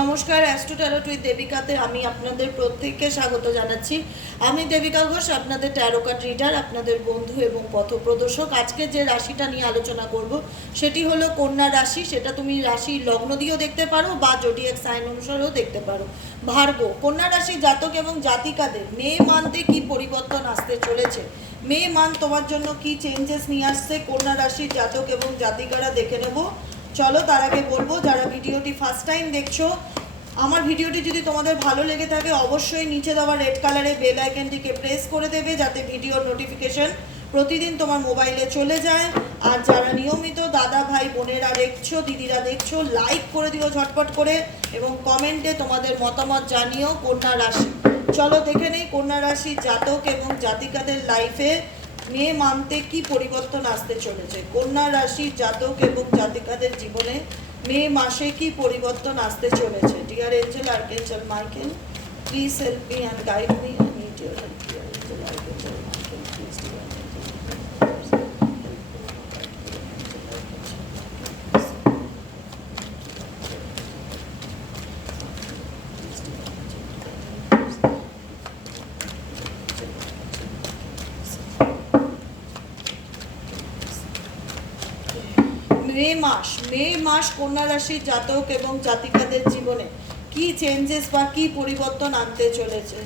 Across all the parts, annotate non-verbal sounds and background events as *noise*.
নমস্কার astro tarot with দেবিকাতে আমি আপনাদের প্রত্যেককে স্বাগত জানাচ্ছি। আমি দেবিকা ঘোষ, আপনাদের ট্যারো কার্ড রিডার, আপনাদের বন্ধু এবং পথপ্রদর্শক আজকে যে রাশিটা নিয়ে আলোচনা করব, সেটি হলো কন্যা রাশি। সেটা তুমি রাশি লগ্ন দিয়েও দেখতে পারো বা জোডিয়াক সাইন অনুসারেও দেখতে পারো। ভার্গ কন্যা রাশি জাতক এবং জাতিকাদের মে মান্থে কি পরিবর্তন আসতে চলেছে? মে মান্থ তোমার জন্য কি চেঞ্জেস নিয়ে আসছে? কন্যা রাশির জাতক এবং জাতিকারা দেখে নেব। চলো, তার আগে বলব, যারা ভিডিওটি ফার্স্ট টাইম দেখছ, আমার ভিডিওটি যদি তোমাদের ভালো লেগে থাকে, অবশ্যই নিচে দেওয়া রেড কালারের বেল আইকনটিকে প্রেস করে দেবে, যাতে ভিডিওর নোটিফিকেশন প্রতিদিন তোমার মোবাইলে চলে যায়। আর যারা নিয়মিত দাদা ভাই, বোনেরা দেখছ, দিদিরা দেখছ লাইক করে দিও ঝটপট করে, এবং কমেন্টে তোমাদের মতামত জানিও কন্যা রাশি। চলো, দেখে নেই কন্যা রাশি জাতক এবং জাতিকাদের লাইফে মে মানতে কি পরিবর্তন আসতে চলেছে? কন্যা রাশি জাতক এবং জাতিকাদের জীবনে মে মাসে কি পরিবর্তন আসতে চলেছে? Dear angel archangel Michael please help me and guide me and need your help dear angel archangel Michael please dear May mass, May মাস কন্যা রাশির জাতক এবং জাতিকাদের জীবনে কি চেঞ্জেস বা কি পরিবর্তন আনতে চলেছে?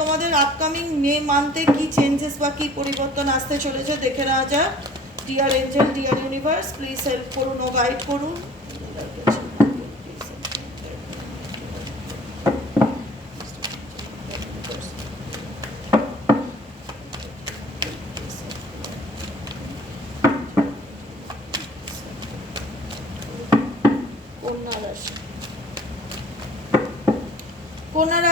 তোমাদের আপকামিং মে মান্থে কি চেঞ্জেস বা কি পরিবর্তন আসতে চলেছে দেখে নেওয়া যাক। Dear angel dear universe please help করুন ও গাইড করুন কন্যা রাশি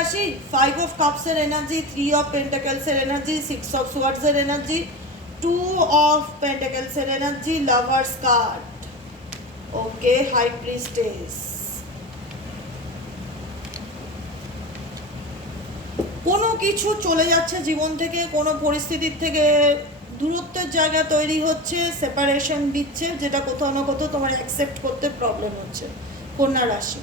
রাশি ফাইভ অফ কাপসের এনার্জি থ্রি অফ পেন্টাকেলসের এনার্জি সিক্স অফ সোয়ার্ডসের energy two of পেন্টাকেলসের energy lovers card okay high priestess কোনো কিছু চলে যাচ্ছে জীবন থেকে, কোনো পরিস্থিতির থেকে, দূরত্বের জায়গা তৈরি হচ্ছে সেপারেশন দিচ্ছে, যেটা কোথাও না কোথাও তোমার অ্যাকসেপ্ট করতে প্রবলেম হচ্ছে, কন্যা রাশি।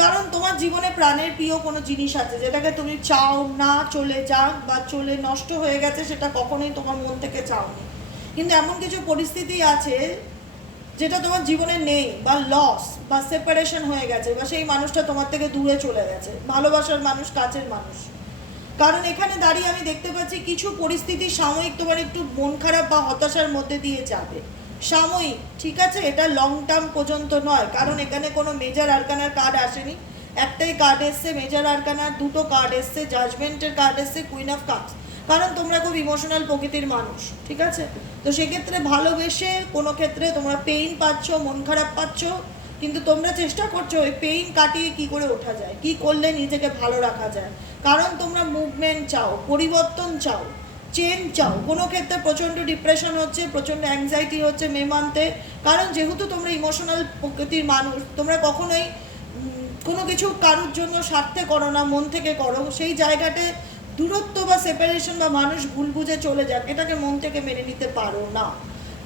কারণ তোমার জীবনে প্রাণের প্রিয় কোনো জিনিস আছে, যেটাকে তুমি চাও না চলে যাক বা চলে নষ্ট হয়ে গেছে সেটা কখনোই তোমার মন থেকে চাওনি। কিন্তু এমন কিছু পরিস্থিতি আছে যেটা তোমার জীবনে নেই বা লস বা সেপারেশন হয়ে গেছে বা সেই মানুষটা তোমার থেকে দূরে চলে গেছে, ভালোবাসার মানুষ, কাছের মানুষ। কারণ এখানে দাঁড়িয়ে আমি দেখতে পাচ্ছি কিছু পরিস্থিতি সাময়িক তোমার একটু মন খারাপ বা হতাশার মধ্যে দিয়ে যাবে। সাময়িক, ঠিক আছে? এটা লং টার্ম পর্যন্ত নয়, কারণ এখানে কোনো মেজর আরকানার কার্ড আসেনি। একটাই কার্ড এসছে মেজর আরকানার দুটো কার্ড এসছে জাজমেন্টের কার্ড এসছে কুইন অফ কাপস কারণ তোমরা খুব ইমোশনাল প্রকৃতির মানুষ, ঠিক আছে? তো সেক্ষেত্রে ভালোবেসে কোনো ক্ষেত্রে তোমরা পেইন পাচ্ছ, মন খারাপ পাচ্ছ, কিন্তু তোমরা চেষ্টা করছ ওই পেইন কাটিয়ে কি করে ওঠা যায়, কি করলে নিজেকে ভালো রাখা যায়। কারণ তোমরা মুভমেন্ট চাও, পরিবর্তন চাও। চেঞ্জ চাও। কোনো ক্ষেত্রে প্রচণ্ড ডিপ্রেশন হচ্ছে, প্রচণ্ড অ্যাংজাইটি হচ্ছে মে মান্থে কারণ যেহেতু তোমরা ইমোশনাল প্রকৃতির মানুষ, তোমরা কখনোই কোনো কিছু কারোর জন্য স্বার্থে করো না, মন থেকে করো। সেই জায়গাতে দূরত্ব বা সেপারেশন বা মানুষ ভুল বুঝে চলে যাক, এটাকে মন থেকে মেনে নিতে পারো না।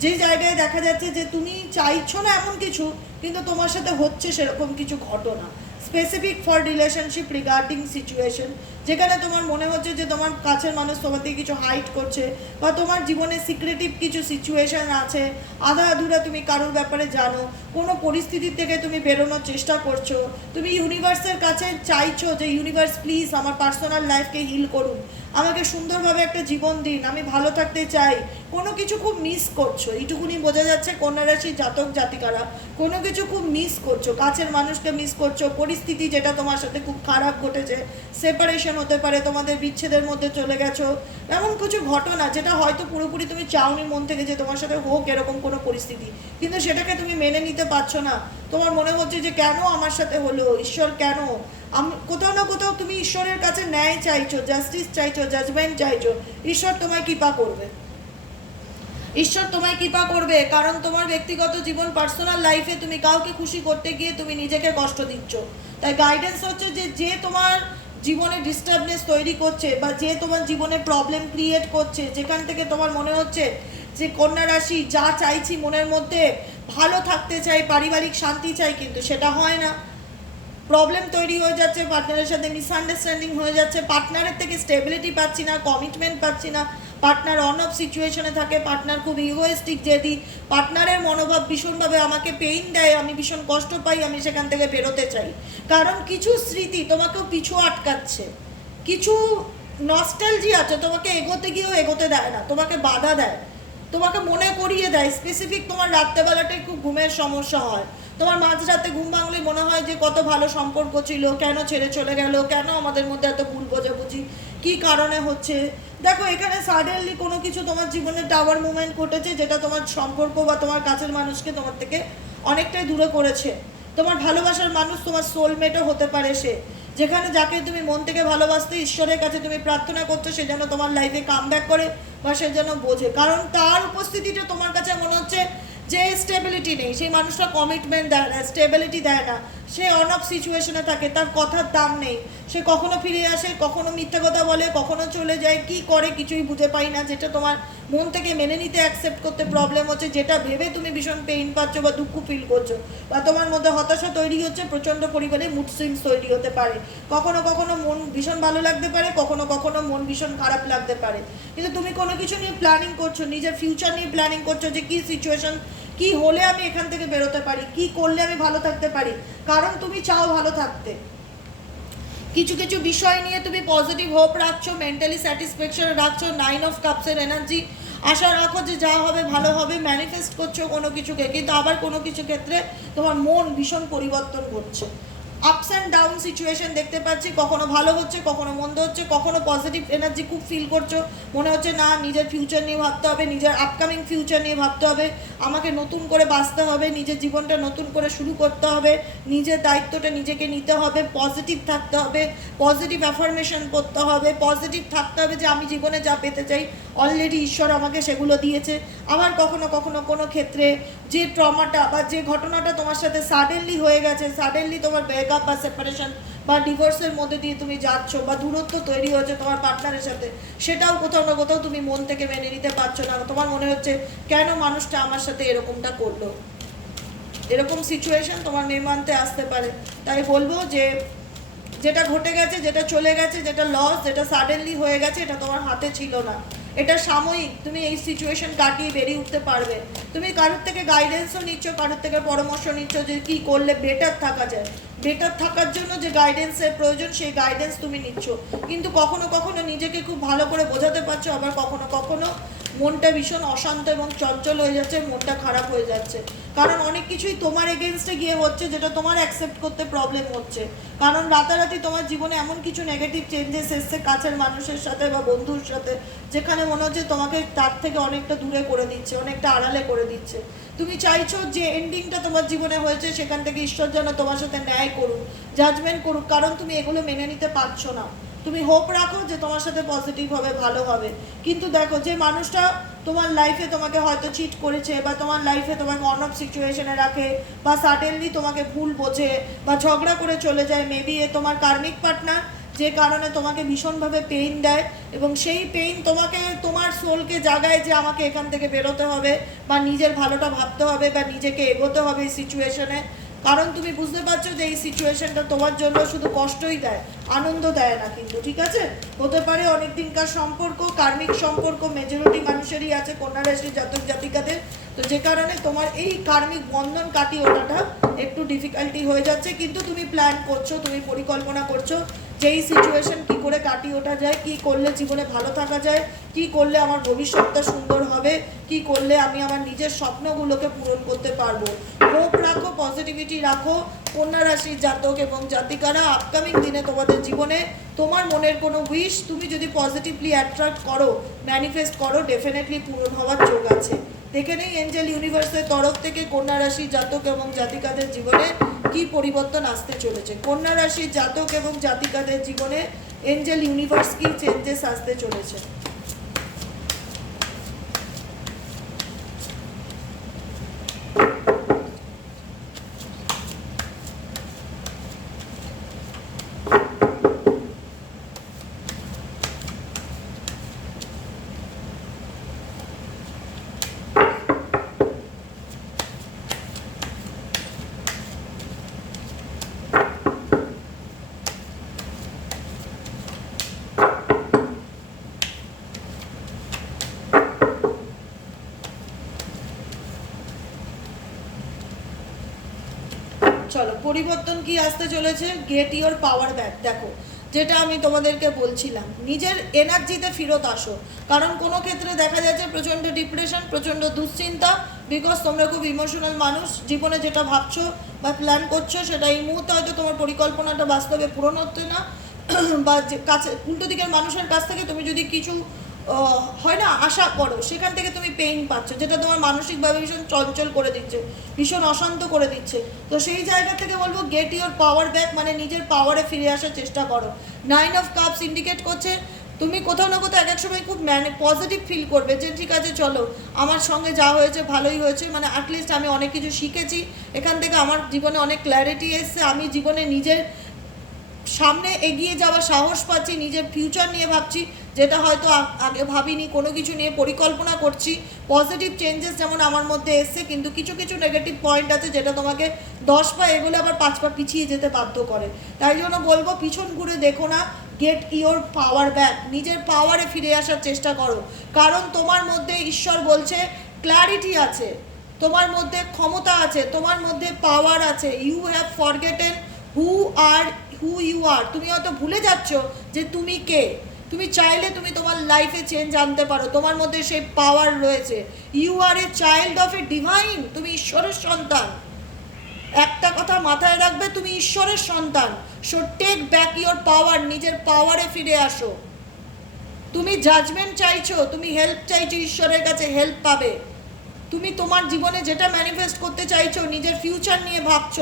যে জায়গায় দেখা যাচ্ছে যে তুমি চাইছো না এমন কিছু, কিন্তু তোমার সাথে হচ্ছে সেরকম কিছু ঘটনা। Specific for relationship regarding situation যেখানে তোমার মনে হচ্ছে যে তোমার কাছের মানুষ তোমার থেকে কিছু হাইট করছে বা তোমার জীবনে সিক্রেটিভ কিছু সিচুয়েশন আছে, আধা আধুরা তুমি কারোর ব্যাপারে জানো, কোনো পরিস্থিতি থেকে তুমি বেরোনোর চেষ্টা করছ, তুমি ইউনিভার্সের কাছে চাইছো যে ইউনিভার্স প্লিজ আমার পার্সোনাল লাইফকে হিল করুন আমাকে সুন্দরভাবে একটা জীবন দিন, আমি ভালো থাকতে চাই, কোনো কিছু খুব মিস করছ, এইটুকুনি বোঝা যাচ্ছে কন্যা রাশি জাতক জাতিকারা, কোনো কিছু খুব মিস করছ, কাছের মানুষকে মিস করছ, পরিস্থিতি যেটা তোমার সাথে খুব খারাপ ঘটেছে সেপারেশন হতে পারে, তোমাদের বিচ্ছেদের মধ্যে চলে গেছো, এমন কিছু ঘটনা যেটা হয়তো পুরোপুরি তুমি চাওনি মন থেকে যে তোমার সাথে হোক এরকম কোনো পরিস্থিতি। কিন্তু সেটাকে তুমি মেনে নিতে পারছ না। তোমার মনে হচ্ছে যে কেন আমার সাথে হলো? ঈশ্বর কেন? আম, কোথাও না কোথাও তুমি ঈশ্বরের কাছে ন্যায় চাইছো জাস্টিস চাইছো জাজমেন্ট চাইছো। ঈশ্বর তোমায় কৃপা করবে। ঈশ্বর তোমায় কৃপা করবে, কারণ তোমার ব্যক্তিগত জীবন পার্সোনাল লাইফে তুমি কাউকে খুশি করতে গিয়ে তুমি নিজেকে কষ্ট দিচ্ছ। তাই গাইডেন্স হচ্ছে যে যে তোমার জীবনে ডিস্টার্বনেস তৈরি করছে বা যে তোমার জীবনে প্রবলেম ক্রিয়েট করছে, যেখান থেকে তোমার মনে হচ্ছে যে কন্যা রাশি যা চাইছি মনের মধ্যে, ভালো থাকতে চাই, পারিবারিক শান্তি চাই, কিন্তু সেটা হয় না। প্রবলেম তৈরি হয়ে যাচ্ছে পার্টনারের সাথে মিসআন্ডারস্ট্যান্ডিং হয়ে যাচ্ছে পার্টনারের থেকে স্টেবিলিটি পাচ্ছি না কমিটমেন্ট পাচ্ছি না। পার্টনার অন অফ সিচুয়েশনে থাকে, পার্টনার খুব ইগোয়েস্টিক জেদি। পার্টনারের মনোভাব ভীষণভাবে আমাকে পেইন দেয়, আমি ভীষণ কষ্ট পাই, আমি সেখান থেকে বেরোতে চাই। কারণ কিছু স্মৃতি তোমাকেও পিছু আটকাচ্ছে। কিছু নস্টালজি আছে, তোমাকে এগোতে গিয়েও এগোতে দেয় না, তোমাকে বাধা দেয়। তোমাকে মনে করিয়ে দেয়। স্পেসিফিক তোমার রাত্রেবেলাটাই খুব ঘুমের সমস্যা হয়। তোমার মাঝরাতে ঘুম ভাঙলে মনে হয় যে কত ভালো সম্পর্ক ছিল, কেন ছেড়ে চলে গেল, কেন আমাদের মধ্যে এত ভুল বোঝাবুঝি, কি কারণে হচ্ছে? দেখো, এখানে সাডেনলি কোনো কিছু তোমার জীবনে টাওয়ার মুভমেন্ট ঘটেছে যেটা তোমার সম্পর্ক বা তোমার কাছের মানুষকে তোমার থেকে অনেকটাই দূরে করেছে। তোমার ভালোবাসার মানুষ তোমার সোলমেটও হতে পারে সে। যেখানে যাকে তুমি মন থেকে ভালোবাসতে, ঈশ্বরের কাছে তুমি প্রার্থনা করছ, সে যেন তোমার লাইফে কাম করে বা সে যেন বোঝে। কারণ তার উপস্থিতিটা তোমার কাছে মনে হচ্ছে যে স্টেবিলিটি নেই সেই মানুষটা কমিটমেন্ট দেয় না স্টেবিলিটি দেয় না। সে অন অফ সিচুয়েশনে থাকে, তার কথার দাম নেই। সে কখনো ফিরে আসে, কখনো মিথ্যা কথা বলে, কখনো চলে যায়, কি করে কিছুই বুঝে পাই না, যেটা তোমার মন থেকে মেনে নিতে অ্যাকসেপ্ট করতে প্রবলেম হচ্ছে, যেটা ভেবে তুমি ভীষণ পেইন পাচ্ছ বা দুঃখ ফিল করছ, বা তোমার মধ্যে হতাশা তৈরি হচ্ছে, প্রচণ্ড পরিমাণে মুড সুইংস তৈরি হতে পারে। কখনো কখনো মন ভীষণ ভালো লাগতে পারে, কখনো কখনো মন ভীষণ খারাপ লাগতে পারে। কিন্তু তুমি কোনো কিছু নিয়ে প্ল্যানিং করছ, নিজের ফিউচার নিয়ে প্ল্যানিং করছ যে কী সিচুয়েশন কি হলে আমি এখান থেকে বেরোতে পারি? কি করলে আমি ভালো থাকতে পারি? কারণ তুমি চাও ভালো থাকতে। কিছু কিছু বিষয় নিয়ে তুমি পজিটিভ হোপ রাখছো মেন্টালি স্যাটিসফ্যাকশন রাখছো নাইন অফ কাপসের এনার্জি আশা রাখো যে যা হবে ভালো হবে ম্যানিফেস্ট করছ কোনো কিছুকে। কিন্তু আবার কোনো কিছু ক্ষেত্রে তোমার মন ভীষণ পরিবর্তন করছে আপস অ্যান্ড ডাউন সিচুয়েশন দেখতে পাচ্ছি। কখনো ভালো হচ্ছে, কখনো মন্দ হচ্ছে, কখনো পজিটিভ এনার্জি খুব ফিল করছ। মনে হচ্ছে, না, নিজের ফিউচার নিয়ে ভাবতে হবে, নিজের আপকামিং ফিউচার নিয়ে ভাবতে হবে। আমাকে নতুন করে বাঁচতে হবে, নিজের জীবনটা নতুন করে শুরু করতে হবে। নিজের দায়িত্বটা নিজেকে নিতে হবে পজিটিভ থাকতে হবে পজিটিভ অ্যাফার্মেশন করতে হবে পজিটিভ থাকতে হবে যে আমি জীবনে যা পেতে চাই অলরেডি ঈশ্বর আমাকে সেগুলো দিয়েছে। আবার কখনো কখনো কোনো ক্ষেত্রে যে ট্রমাটা বা যে ঘটনাটা তোমার সাথে সাডেনলি হয়ে গেছে সাডেনলি তোমার ব্রেকআপ বা সেপারেশন বা ডিভোর্সের মধ্যে দিয়ে তুমি যাচ্ছ বা দূরত্ব তৈরি হয়েছে তোমার পার্টনারের সাথে, সেটাও কোথাও না কোথাও তুমি মন থেকে মেনে নিতে পারছ না। তোমার মনে হচ্ছে, কেন মানুষটা আমার সাথে এরকমটা করল? এরকম সিচুয়েশন তোমার মেমান্তে আসতে পারে। তাই বলব যে, যেটা ঘটে গেছে, যেটা চলে গেছে, যেটা লস যেটা সাডেনলি হয়ে গেছে, এটা তোমার হাতে ছিল না। এটা সাময়িক, তুমি এই সিচুয়েশন কাটিয়ে বেরিয়ে উঠতে পারবে। তুমি কারোর থেকে গাইডেন্সও নিচ্ছ, কারোর থেকে পরামর্শ নিচ্ছ যে কি করলে বেটার থাকা যায়। বেটার থাকার জন্য যে গাইডেন্সের প্রয়োজন, সেই গাইডেন্স তুমি নিচ্ছ। কিন্তু কখনো কখনো নিজেকে খুব ভালো করে বোঝাতে পারছ, আবার কখনো কখনো মনটা ভীষণ অশান্ত এবং চঞ্চল হয়ে যাচ্ছে, মনটা খারাপ হয়ে যাচ্ছে। কারণ অনেক কিছুই তোমার এগেনস্টে গিয়ে হচ্ছে, যেটা তোমার অ্যাকসেপ্ট করতে প্রবলেম হচ্ছে। কারণ রাতারাতি তোমার জীবনে এমন কিছু নেগেটিভ চেঞ্জেস এসছে কাছের মানুষের সাথে বা বন্ধুর সাথে, যেখানে মনে হচ্ছে তোমাকে তার থেকে অনেকটা দূরে করে দিচ্ছে, অনেকটা আড়ালে করে দিচ্ছে। তুমি চাইছো যে এন্ডিংটা তোমার জীবনে হয়েছে, সেখান থেকে ঈশ্বর যেন তোমার সাথে ন্যায় করুক জাজমেন্ট করুক, কারণ তুমি এগুলো মেনে নিতে পারছ না। তুমি হোপ রাখো যে তোমার সাথে পজিটিভ হবে, ভালো হবে। কিন্তু দেখো, যে মানুষটা তোমার লাইফে তোমাকে হয়তো চিট করেছে বা তোমার লাইফে তোমাকে অন অফ সিচুয়েশনে রাখে বা সাডেনলি তোমাকে ভুল বোঝে বা ঝগড়া করে চলে যায় মেবি এ তোমার কার্মিক পার্টনার যে কারণে তোমাকে ভীষণভাবে পেইন দেয় এবং সেই পেইন তোমাকে, তোমার সোলকে জাগায় যে আমাকে এখান থেকে বেরোতে হবে বা নিজের ভালোটা ভাবতে হবে বা নিজেকে এগোতে হবে এই সিচুয়েশনে কারণ তুমি বুঝতে পারছ যে এই সিচুয়েশনটা তোমার জন্য শুধু কষ্টই দেয়, আনন্দ দেয় না কিন্তু, ঠিক আছে? হতে পারে অনেক দিনকার সম্পর্ক, কার্মিক সম্পর্ক মেজরিটি মানুষেরই আছে, কন্যা রাশি, জাতক জাতিকাদের। তো যে কারণে তোমার এই কার্মিক বন্ধন কাটিয়ে ওঠাটা একটু ডিফিকাল্টি হয়ে যাচ্ছে, কিন্তু তুমি প্ল্যান করছ, তুমি পরিকল্পনা করছ যে এই সিচুয়েশন কি করে কাটিয়ে ওঠা যায়, কি করলে জীবনে ভালো থাকা যায়, কি করলে আমার ভবিষ্যৎটা সুন্দর হবে, কি করলে আমি আমার নিজের স্বপ্নগুলোকে পূরণ করতে পারব। হোপ রাখো পজিটিভিটি রাখো, কন্যা রাশির জাতক এবং জাতিকারা আপকামিং দিনে তোমাদের জীবনে তোমার মনের কোনো উইশ তুমি যদি পজিটিভলি অ্যাট্রাক্ট করো ম্যানিফেস্ট করো ডেফিনেটলি পূরণ হওয়ার যোগ আছে। দেখে নেই এঞ্জেল ইউনিভার্সের তরফ থেকে কন্যা রাশির জাতক এবং জাতিকাদের জীবনে কি পরিবর্তন আসতে চলেছে? কন্যা রাশির জাতক এবং জাতিকাদের জীবনে এঞ্জেল ইউনিভার্স কি চেঞ্জেস আসতে চলেছে চলো পরিবর্তন কি আসতে চলেছে? গেট ইওর পাওয়ার ব্যাক দেখো, যেটা আমি তোমাদেরকে বলছিলাম, নিজের এনার্জিতে ফেরত আসো। কারণ কোনো ক্ষেত্রে দেখা যাচ্ছে প্রচণ্ড ডিপ্রেশন প্রচণ্ড দুশ্চিন্তা বিকজ তোমরা খুব ইমোশনাল মানুষ, জীবনে যেটা ভাবছ বা প্ল্যান করছ, সেটা এই মুহূর্তে হয়তো তোমার পরিকল্পনাটা বাস্তবে পূরণ হচ্ছে না। *clears throat* বা কাছে, উল্টো দিকের মানুষের কাছ থেকে তুমি যদি কিছু হয় না? আশা করো। সেখান থেকে তুমি পেইন পাচ্ছ, যেটা তোমার মানসিকভাবে ভীষণ চঞ্চল করে দিচ্ছে, ভীষণ অশান্ত করে দিচ্ছে। তো সেই জায়গা থেকে বলব গেট ইওর পাওয়ার ব্যাক মানে নিজের পাওয়ারে ফিরে আসার চেষ্টা করো। নাইন অফ কাপস ইন্ডিকেট করছে, তুমি কোথাও না কোথাও এক এক সময় খুব ম্যানে পজিটিভ ফিল করবে যে, ঠিক আছে, চলো, আমার সঙ্গে যা হয়েছে, ভালোই হয়েছে। মানে অ্যাটলিস্ট আমি অনেক কিছু শিখেছি। এখান থেকে আমার জীবনে অনেক ক্ল্যারিটি এসছে। আমি জীবনে নিজের সামনে এগিয়ে যাওয়ার সাহস পাচ্ছি, নিজের ফিউচার নিয়ে ভাবছি, যেটা হয়তো আগে ভাবিনি, কোনো কিছু নিয়ে পরিকল্পনা করছি। পজিটিভ চেঞ্জেস যেমন আমার মধ্যে এসছে, কিন্তু কিছু কিছু নেগেটিভ পয়েন্ট আছে যেটা তোমাকে দশ পা এগোলে আবার পাঁচ পা পিছিয়ে যেতে বাধ্য করে। তাই জন্য বলব, পিছন ঘুরে দেখো না গেট ইওর পাওয়ার ব্যাক নিজের পাওয়ারে ফিরে আসার চেষ্টা করো। কারণ তোমার মধ্যে ঈশ্বর বলছে ক্ল্যারিটি আছে, তোমার মধ্যে ক্ষমতা আছে, তোমার মধ্যে পাওয়ার আছে। You have forgotten who are who you are তুমি হয়তো ভুলে যাচ্ছ যে তুমি কে। তুমি চাইলে তুমি তোমার লাইফে চেঞ্জ আনতে পারো, তোমার মধ্যে সেই পাওয়ার রয়েছে। You are a child of a divine তুমি ঈশ্বরের সন্তান। একটা কথা মাথায় রাখবে, তুমি ঈশ্বরের সন্তান। So take back your power নিজের পাওয়ারে ফিরে আসো। তুমি জাজমেন্ট চাইছো, তুমি হেল্প চাইছো ঈশ্বরের কাছে হেল্প পাবে। তুমি তোমার জীবনে যেটা ম্যানিফেস্ট করতে চাইছো, নিজের ফিউচার নিয়ে ভাবছ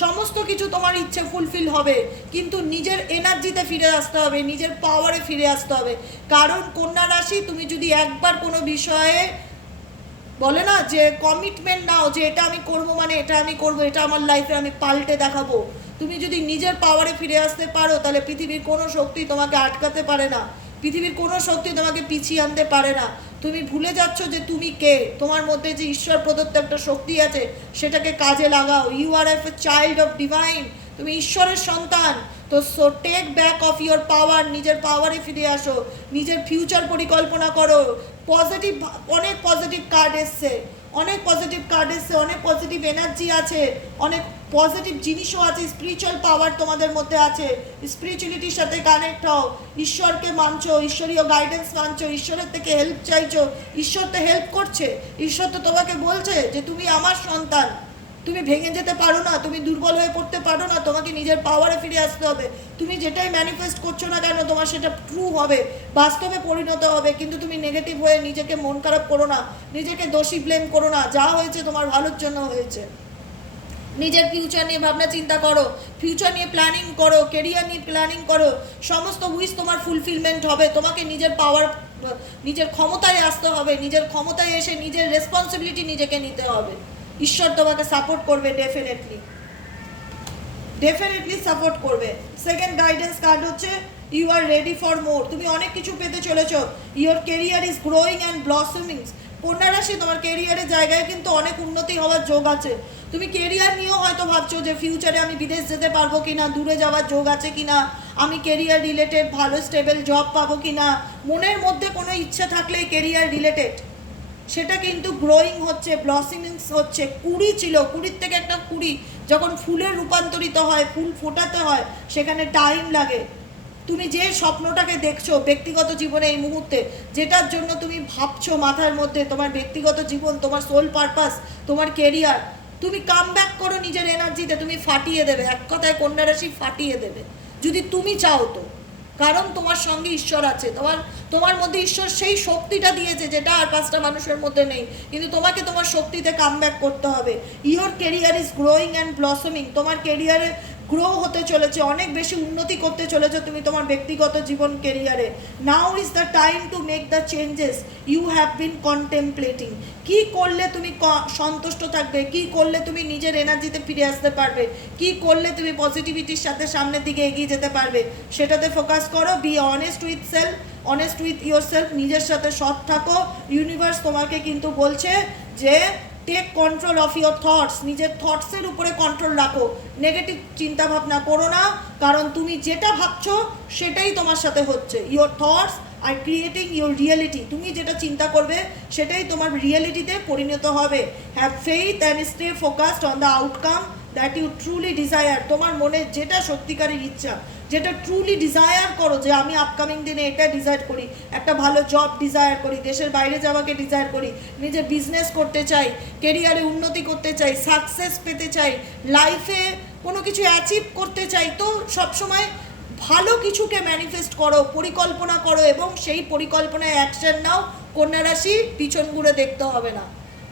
সমস্ত কিছু তোমার ইচ্ছে ফুলফিল হবে, কিন্তু নিজের এনার্জিতে ফিরে আসতে হবে, নিজের পাওয়ারে ফিরে আসতে হবে। কারণ কন্যা রাশি, তুমি যদি একবার কোনো বিষয়ে বলে না যে কমিটমেন্ট নাও যে এটা আমি করব মানে এটা আমি করব, এটা আমার লাইফে আমি পাল্টে দেখাবো তুমি যদি নিজের পাওয়ারে ফিরে আসতে পারো, তাহলে পৃথিবীর কোনো শক্তি তোমাকে আটকাতে পারে না। পৃথিবীর কোনো শক্তি তোমাকে পিছিয়ে আনতে পারে না। তুমি ভুলে যাচ্ছ যে তুমি কে। তোমার মধ্যে যে ঈশ্বর প্রদত্ত একটা শক্তি আছে, সেটাকে কাজে লাগাও। You are F a child of divine তুমি ঈশ্বরের সন্তান। তো so take back of your power নিজের পাওয়ারে ফিরে আসো। নিজের ফিউচার পরিকল্পনা করো। পজিটিভ অনেক পজিটিভ কার্ড এসছে। অনেক পজিটিভ কার্ড এসছে, অনেক পজিটিভ এনার্জি আছে, অনেক পজিটিভ জিনিসও আছে স্পিরিচুয়াল পাওয়ার তোমাদের মধ্যে আছে স্পিরিচুয়ালিটির সাথে কানেক্ট হও, ঈশ্বরকে মানছো, ঈশ্বরীয় গাইডেন্স মানছো, ঈশ্বরের থেকে হেল্প চাইছো, ঈশ্বর তো হেল্প করছে, ঈশ্বর তো তোমাকে বলছে যে তুমি আমার সন্তান। তুমি ভেঙে যেতে পারো না, তুমি দুর্বল হয়ে পড়তে পারো না, তোমাকে নিজের পাওয়ারে ফিরে আসতে হবে। তুমি যেটাই ম্যানিফেস্ট করছ না কেন, তোমার সেটা ট্রু হবে, বাস্তবে পরিণত হবে, কিন্তু তুমি নেগেটিভ হয়ে নিজেকে মন খারাপ করো না, নিজেকে দোষী ব্লেম করো না, যা হয়েছে তোমার ভালোর জন্য হয়েছে। নিজের ফিউচার নিয়ে ভাবনা চিন্তা করো ফিউচার নিয়ে প্ল্যানিং করো কেরিয়ার নিয়ে প্ল্যানিং করো, সমস্ত উইশ তোমার ফুলফিলমেন্ট হবে, তোমাকে নিজের পাওয়ার নিজের ক্ষমতায় আসতে হবে, নিজের ক্ষমতায় এসে নিজের রেসপন্সিবিলিটি নিজেকে নিতে হবে। ঈশ্বর তোমাকে সাপোর্ট করবে ডেফিনেটলি ডেফিনেটলি সাপোর্ট করবে। সেকেন্ড গাইডেন্স কার্ড হচ্ছে you are ready for more তুমি অনেক কিছু পেতে চলেছ। Your career is growing and blossoming কন্যা রাশি, তোমার কেরিয়ারের জায়গায় কিন্তু অনেক উন্নতি হওয়ার যোগ আছে। তুমি কেরিয়ার নিয়েও হয়তো ভাবছ যে ফিউচারে আমি বিদেশ যেতে পারব কিনা, দূরে যাওয়ার যোগ আছে কিনা, আমি কেরিয়ার রিলেটেড ভালো স্টেবল জব পাবো কিনা। মনের মধ্যে কোনো ইচ্ছে থাকলে কেরিয়ার রিলেটেড সেটা কিন্তু গ্রোয়িং হচ্ছে ব্লসিমিংস হচ্ছে। কুড়ি ছিল, কুড়ির থেকে একটা কুড়ি যখন ফুলে রূপান্তরিত হয়, ফুল ফোটাতে হয়, সেখানে টাইম লাগে। তুমি যে স্বপ্নটাকে দেখছ ব্যক্তিগত জীবনে এই মুহূর্তে, যেটার জন্য তুমি ভাবছ মাথার মধ্যে তোমার ব্যক্তিগত জীবন, তোমার সোল পারপাস তোমার কেরিয়ার তুমি কাম ব্যাক করো নিজের এনার্জিতে তুমি ফাটিয়ে দেবে। এক কথায় কন্যা রাশি ফাটিয়ে দেবে। যদি তুমি চাও তো। কারণ তোমার সঙ্গে ঈশ্বর আছে। তোমার তোমার মধ্যে ঈশ্বর সেই শক্তিটা দিয়েছে যেটা আর পাঁচটা মানুষের মধ্যে নেই। কিন্তু তোমাকে তোমার শক্তিতে কাম করতে হবে। Your career is growing and blossoming তোমার কেরিয়ারে গ্রো হতে চলেছে, অনেক বেশি উন্নতি করতে চলেছে তুমি তোমার ব্যক্তিগত জীবন কেরিয়ারে now is the time to make the changes you have been contemplating কি করলে তুমি সন্তুষ্ট থাকবে? কি করলে তুমি নিজের এনার্জিতে ফিরে আসতে পারবে? কি করলে তুমি পজিটিভিটির সাথে সামনের দিকে এগিয়ে যেতে পারবে? সেটাতে ফোকাস করো be honest with self honest with yourself নিজের সাথে সৎ থাকো। ইউনিভার্স তোমাকে কিন্তু বলছে যে take control of your thoughts নিজের থটসের উপরে কন্ট্রোল রাখো। নেগেটিভ চিন্তা ভাবনা করো না, কারণ তুমি যেটা ভাবছ সেটাই তোমার সাথে হচ্ছে। Your thoughts are creating your reality তুমি যেটা চিন্তা করবে সেটাই তোমার রিয়েলিটিতে পরিণত হবে। Have faith and stay focused on the outcome that you truly desire তোমার মনে যেটা সত্যিকারের ইচ্ছা যেটা ট্রুলি ডিজায়ার করো যে আমি আপকামিং দিনে এটা ডিজায়ার করি, একটা ভালো জব ডিজায়ার করি, দেশের বাইরে যাওয়াকে ডিজায়ার করি, নিজে বিজনেস করতে চাই কেরিয়ারে উন্নতি করতে চাই সাকসেস পেতে চাই লাইফে কোনো কিছু অ্যাচিভ করতে চাই, তো সবসময় ভালো কিছুকে ম্যানিফেস্ট করো, পরিকল্পনা করো এবং সেই পরিকল্পনায় অ্যাকশন নাও কন্যা রাশি পিছন ঘুরে দেখতে হবে না।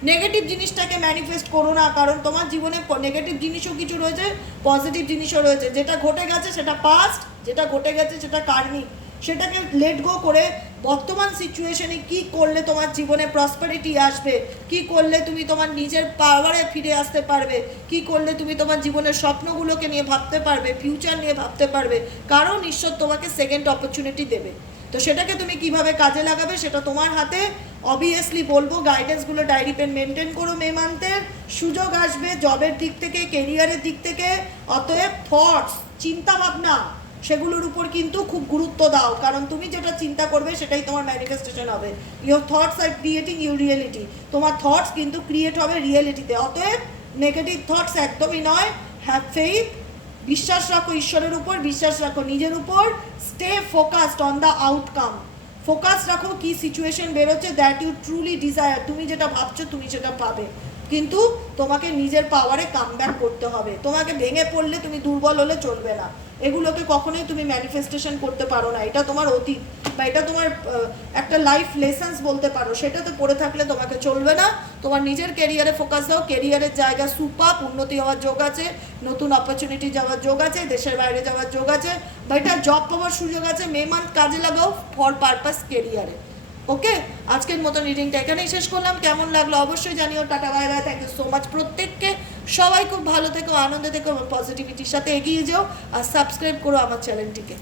নেগেটিভ জিনিসটাকে ম্যানিফেস্ট করো না, কারণ তোমার জীবনে নেগেটিভ জিনিসও কিছু রয়েছে পজিটিভ জিনিসও রয়েছে। যেটা ঘটে গেছে সেটা পাস্ট যেটা ঘটে গেছে সেটা কার্মিক সেটাকে লেট গো করে বর্তমান সিচুয়েশনে কি করলে তোমার জীবনে প্রসপারিটি আসবে? কি করলে তুমি তোমার নিজের পাওয়ারে ফিরে আসতে পারবে? কি করলে তুমি তোমার জীবনের স্বপ্নগুলোকে নিয়ে ভাবতে পারবে? ফিউচার নিয়ে ভাবতে পারবে? কারণ ঈশ্বর তোমাকে সেকেন্ড অপরচুনিটি দেবে। তো সেটাকে তুমি কীভাবে কাজে লাগাবে সেটা তোমার হাতে। অবভিয়াসলি বলব গাইডেন্সগুলো ডায়েরি পেন মেনটেন করো মে মান্থের। সুযোগ আসবে জবের দিক থেকে কেরিয়ারের দিক থেকে। অতএব থটস চিন্তা ভাবনা সেগুলোর উপর কিন্তু খুব গুরুত্ব দাও। কারণ তুমি যেটা চিন্তা করবে সেটাই তোমার ম্যানিফেস্টেশন হবে। Your thoughts are creating your reality তোমার থটস কিন্তু ক্রিয়েট হবে রিয়েলিটিতে অতএব নেগেটিভ থটস একদমই নয়। হ্যাভ ফেইথ বিশ্বাস রাখো ঈশ্বরের উপর, বিশ্বাস রাখো নিজের উপর stay focused on the outcome focus রাখো কি সিচুয়েশন বেরোচ্ছে দ্যাট ইউ ট্রুলি ডিজায়ার তুমি যেটা ভাবছ, তুমি সেটা পাবে। কিন্তু তোমাকে নিজের পাওয়ারে কাম করতে হবে। তোমাকে ভেঙে পড়লে তুমি দুর্বল হলে চলবে না। এগুলোকে কখনোই তুমি ম্যানিফেস্টেশন করতে পারো না। এটা তোমার অতীত বা এটা তোমার একটা লাইফ লেসেন্স বলতে পারো। সেটাতে পড়ে থাকলে তোমাকে চলবে না। তোমার নিজের কেরিয়ারে ফোকাস দাও। কেরিয়ারের জায়গা সুপাপ, উন্নতি হওয়ার যোগ আছে। নতুন অপরচুনিটি যাওয়ার যোগ আছে। দেশের বাইরে যাওয়ার যোগ আছে। বা এটা জব পাওয়ার সুযোগ আছে। মে মান্থ কাজে লাগাও ফর পারপাস কেরিয়ারে ওকে, আজকের মতো রিডিংটা এখানেই শেষ করলাম। কেমন লাগল অবশ্যই জানিও, tata bye bye thank you so much প্রত্যেককে। সবাই খুব ভালো থেকো, আনন্দে থেকো পজিটিভিটির সাথে এগিয়ে যাও। আর সাবস্ক্রাইব করো আমার চ্যানেলটিকে